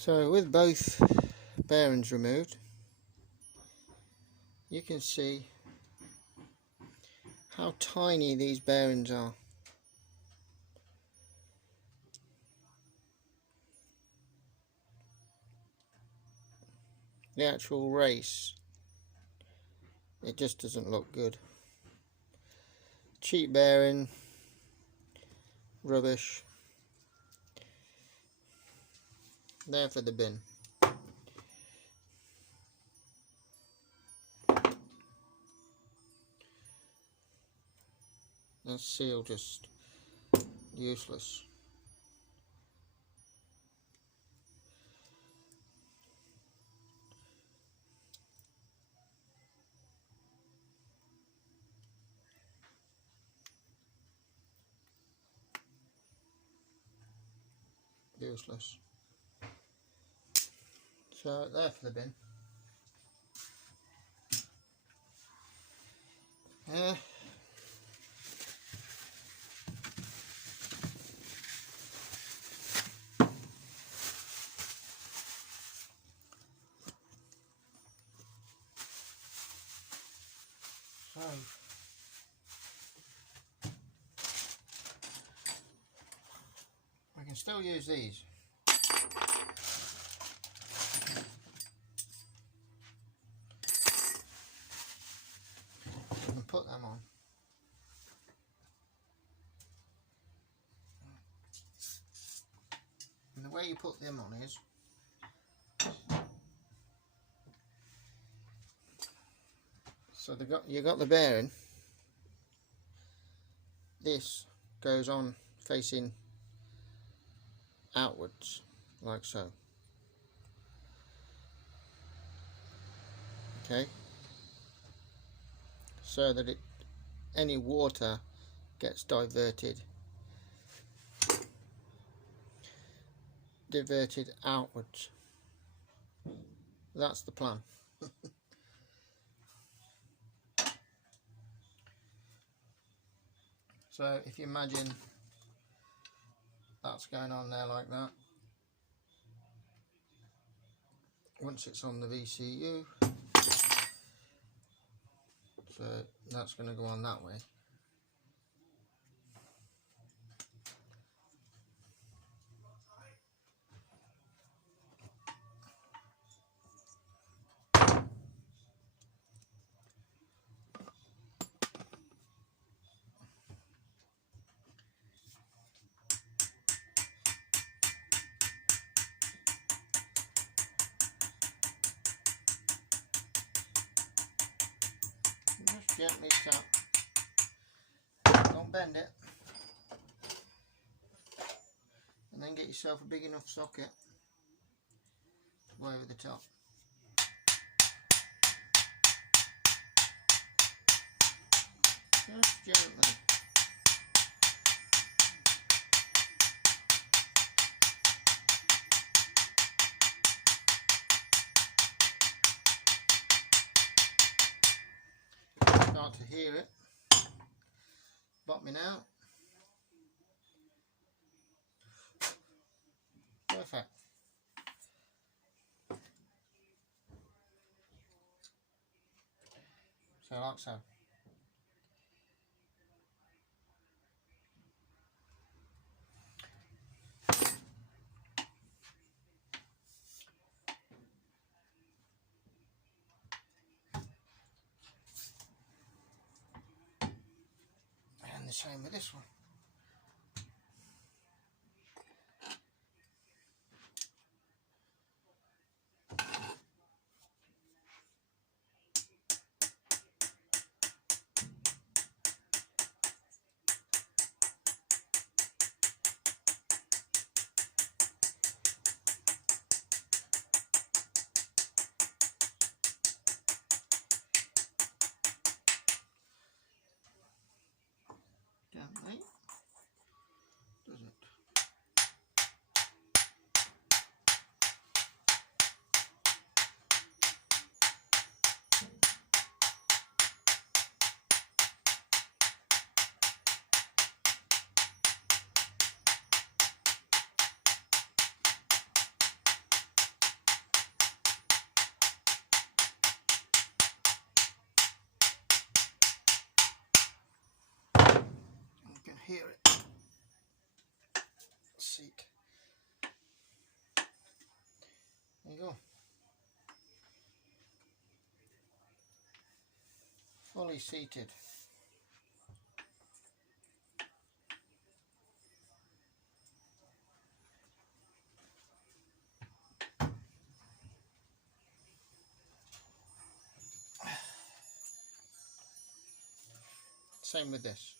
So with both bearings removed, you can see how tiny these bearings are. The actual race, it just doesn't look good. Cheap bearing, rubbish. There for the bin. That seal just useless. Useless. So there for the bin. So I can still use these. And put them on. And the way you put them on is so you got the bearing. This goes on facing outwards, like so. Okay, so that any water gets diverted outwards. That's the plan. So if you imagine that's going on there like that, once it's on the VCU, so that's going to go on that way. Just gently tap, don't bend it, and then get yourself a big enough socket way over the top. Just gently. Start to hear it bottoming out. Perfect. So like so. And the same with this one. Gently. seat. There you go. Fully seated. Same with this.